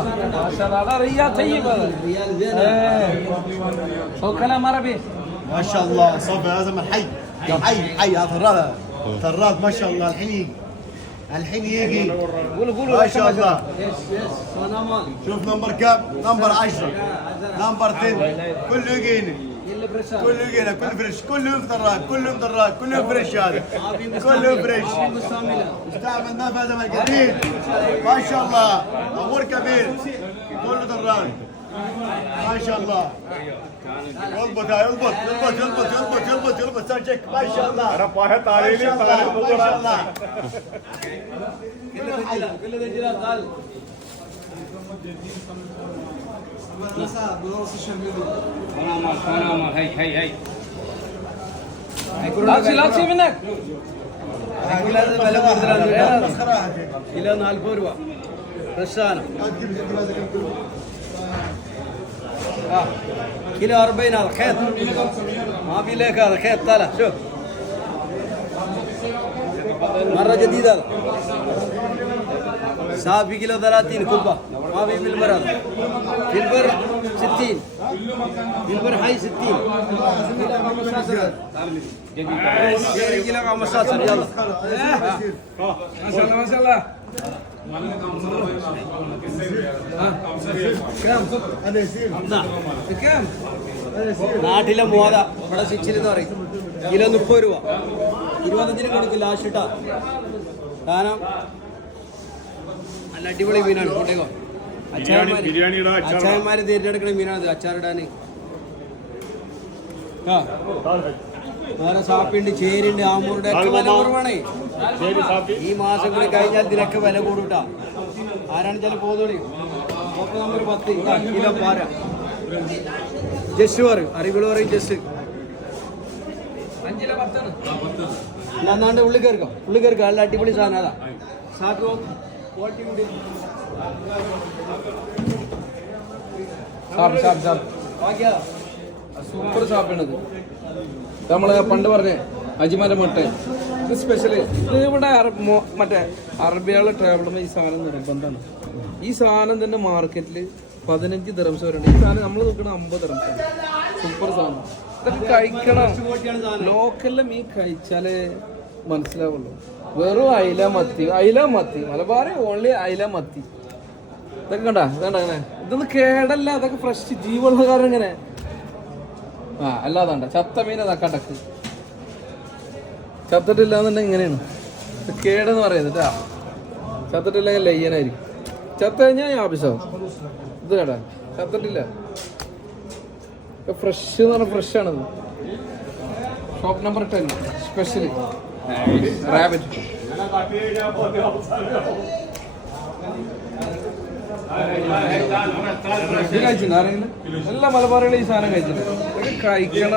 ما شاء الله هذا ريال طيب هذا ريال زين هو كلام عربي ما شاء الله صبي هذا من حي حي هذا ثراد ما شاء الله الحين يجي قولوا ما شاء الله. يس انا مالي شوف نمبر كم؟ نمبر 10 نمبر 10 كله يجيني اللي برشا كله يجينا كله فريش كلهم ثراد كلهم فريش هذا كلهم فريش مستعمله استعمل ما في هذا القديم ما شاء الله امور كبير كله ثراد ما شاء الله يلبط سجك ما شاء الله ما شاء الله كل ذا جلال قال هي ലാക്സി منك വില കൂടുതലാണ് കിലോ 40 രൂപ ഫ്രഷാണ് كيلو 40 هذا خيط ما في لك هذا خيط طالع شوف مرة جديد هذا صافي كيلو 30 كلبة ما في بالبر هذا بالبر 60 بالبر حي 60 كيلو 15 يلا ما شاء الله ما شاء الله كم നാട്ടിലെ മോത ഇവിടെ സ്വിച്ചിൽ എന്ന് പറയും കിലോ 30 രൂപ 25 കൊടുക്കും ലാസ്റ്റ് ഇട്ടാ കാരണം നല്ല അടിപൊളി മീനാണ് കൂട്ടേക്കോ അച്ചായന്മാര് തിരഞ്ഞെടുക്കുന്ന മീനാണ് അച്ചാറിടാന് ആ വേറെ സാപ്പിണ്ട് ചേരുണ്ട് ആമൂറുടെ ഒക്കെ വില കുറവാണേ ഈ മാസം കൂടി കഴിഞ്ഞാൽ ഇതിനൊക്കെ വില കൂടൂട്ടാ ആരാണ് ചില പോതോളി നമ്പർ 10 കിലോ പാര ജസ്റ്റ് പറയും അറിവുകൾ പറയും ജസ്റ്റ് അന്നാണ്ട് ഉള്ളി കയറിക്കോ നല്ല അടിപൊളി സാധനം അതാ സാക്കോ ക്വാളിറ്റി കൂടി സൂപ്പർ ഷാപ്പാണിത് നമ്മള് പണ്ട് പറഞ്ഞേ അജിമാന്റെ മുട്ട ഇത് സ്പെഷ്യല് ഇത് ഇവിടെ മറ്റേ അറബികളെ ട്രാവലുമ്പോൾ ഈ സാധനം നിർബന്ധമാണ്. ഈ സാധനം തന്നെ മാർക്കറ്റിൽ 15 ദിറംസ് വരെ ഉണ്ട്. ഈ സാധനം നമ്മൾ നോക്കണ 50 ദിറംസാണ്. സൂപ്പർ സാധനം. ഇതൊക്കെ കഴിക്കണം. ലോക്കലിലെ മീൻ കഴിച്ചാലേ മനസ്സിലാവുള്ളൂ. വെറും അയില മത്തി മലബാറി ഓൺലി അയില മത്തി. ഇതൊക്കെ കണ്ട അങ്ങനെ ഇതൊന്നും കേടല്ല. അതൊക്കെ ഫ്രഷ് ജീവുള്ള കാരണം ഇങ്ങനെ അല്ലാതാണ്ട ചത്ത മീൻ അതാ കടക്ക് ചത്തിട്ടില്ലാന്നുണ്ടെങ്കിൽ ഇങ്ങനെയാണ് കേടെന്ന് പറയുന്നത് കേട്ടാ. ചത്തിട്ടില്ലെങ്കിൽ ലയ്യനായിരിക്കും. ചത്ത കഴിഞ്ഞാൽ ആവശ്യമാവും. ഇത് കേട്ടാ ചത്തിട്ടില്ല ഫ്രഷ് എന്ന് പറഞ്ഞാൽ ഫ്രഷാണിത്. Shop number 10 specially rabbit. കഴിച്ചിട്ടുണ്ട് ആരെങ്കിലും? എല്ലാ മലബാറികളും ഈ സാധനം കഴിച്ചിട്ടുണ്ട്. ഒരു കഴിക്കണ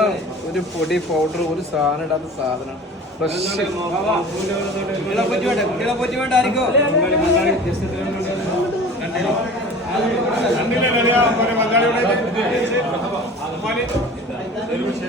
ഒരു പൊടി പൗഡർ ഒരു സാധനം ഇടാത്ത സാധനം ഫ്രഷ്.